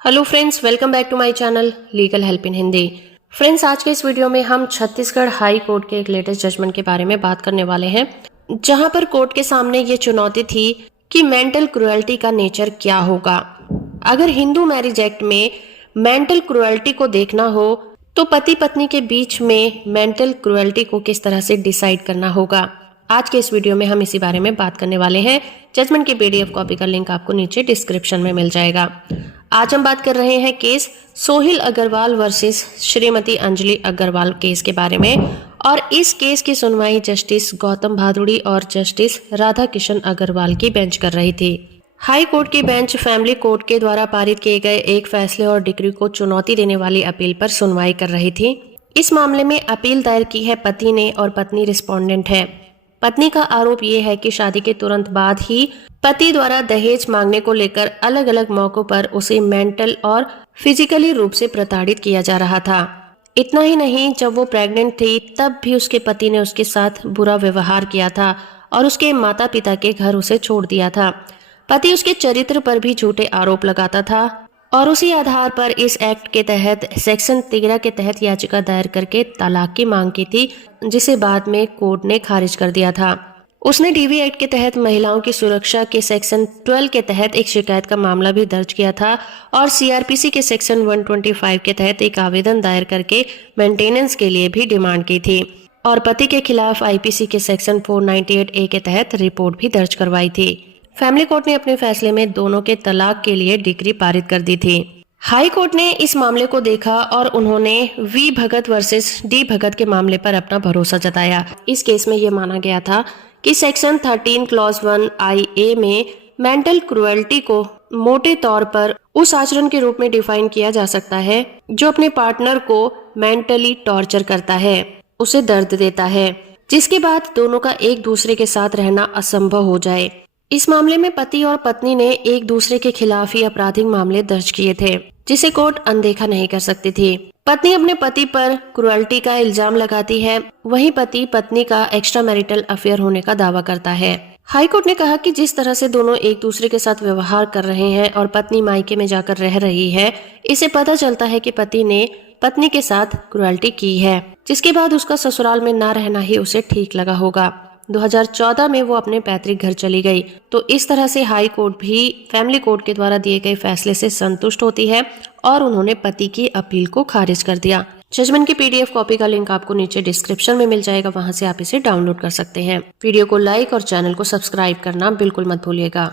Hello friends, welcome back to my channel legal help in Hindi. Friends, आज के इस video में हम छत्तीसगढ़ हाई कोर्ट के एक लेटेस्ट जजमेंट के बारे में बात करने वाले हैं, जहां पर कोर्ट के सामने ये चुनौती थी कि मेंटल क्रुएल्टी का नेचर क्या होगा। अगर हिंदू मैरिज एक्ट में मेंटल क्रुएल्टी को देखना हो तो पति पत्नी के बीच में मेंटल क्रुएल्टी को किस तरह से डिसाइड करना होगा। आज के इस वीडियो में हम इसी बारे में बात करने वाले हैं। जजमेंट की पीडीएफ कॉपी का लिंक आपको नीचे डिस्क्रिप्शन में मिल जाएगा। आज हम बात कर रहे हैं case Sohil Agarwal versus Shrimati Anjali Agarwal case के बारे में, और इस केस की सुनवाई जस्टिस गौतम भादुड़ी और जस्टिस राधा किशन अग्रवाल की बेंच कर रही थी। हाई कोर्ट की बेंच फैमिली कोर्ट के द्वारा पारित किए गए एक फैसले और डिक्री को चुनौती देने वाली अपील पर सुनवाई कर रही थी। इस मामले में अपील दायर की है पति ने और पत्नी रिस्पोंडेंट है। पत्नी का आरोप ये है कि शादी के तुरंत बाद ही पति द्वारा दहेज मांगने को लेकर अलग अलग मौकों पर उसे मेंटल और फिजिकली रूप से प्रताड़ित किया जा रहा था। इतना ही नहीं, जब वो प्रेग्नेंट थी तब भी उसके पति ने उसके साथ बुरा व्यवहार किया था और उसके माता पिता के घर उसे छोड़ दिया था। पति उसके चरित्र पर भी झूठे आरोप लगाता था और उसी आधार पर इस एक्ट के तहत सेक्शन 13 के तहत याचिका दायर करके तलाक की मांग की थी, जिसे बाद में कोर्ट ने खारिज कर दिया था। उसने डीवी एक्ट के तहत महिलाओं की सुरक्षा के सेक्शन 12 के तहत एक शिकायत का मामला भी दर्ज किया था और सीआरपीसी के सेक्शन 125 के तहत एक आवेदन दायर करके मेंटेनेंस के लिए भी डिमांड की थी और पति के खिलाफ आईपीसी के सेक्शन 498A के तहत रिपोर्ट भी दर्ज करवाई थी। फैमिली कोर्ट ने अपने फैसले में दोनों के तलाक के लिए डिक्री पारित कर दी थी। हाई कोर्ट ने इस मामले को देखा और उन्होंने वी भगत वर्सेस डी भगत के मामले पर अपना भरोसा जताया। इस केस में ये माना गया था कि सेक्शन 13 क्लॉज 1IA में मेंटल क्रुएल्टी को मोटे तौर पर उस आचरण के रूप में डिफाइन किया जा सकता है जो अपने पार्टनर को मेंटली टॉर्चर करता है, उसे दर्द देता है, जिसके बाद दोनों का एक दूसरे के साथ रहना असंभव हो जाए। इस मामले में पति और पत्नी ने एक दूसरे के खिलाफ ही आपराधिक मामले दर्ज किए थे, जिसे कोर्ट अनदेखा नहीं कर सकती थी। पत्नी अपने पति पर क्रुएल्टी का इल्जाम लगाती है, वहीं पति पत्नी का एक्स्ट्रा मैरिटल अफेयर होने का दावा करता है। हाई कोर्ट ने कहा कि जिस तरह से दोनों एक दूसरे के साथ व्यवहार कर रहे हैं और पत्नी मायके में जाकर रह रही है, इससे पता चलता है कि पति ने पत्नी के साथ क्रुएल्टी की है, जिसके बाद उसका ससुराल में न रहना ही उसे ठीक लगा होगा। 2014 में वो अपने पैतृक घर चली गई। तो इस तरह से हाई कोर्ट भी फैमिली कोर्ट के द्वारा दिए गए फैसले से संतुष्ट होती है और उन्होंने पति की अपील को खारिज कर दिया। जजमेंट की पीडीएफ कॉपी का लिंक आपको नीचे डिस्क्रिप्शन में मिल जाएगा, वहां से आप इसे डाउनलोड कर सकते हैं। वीडियो को लाइक और चैनल को सब्सक्राइब करना बिल्कुल मत भूलिएगा।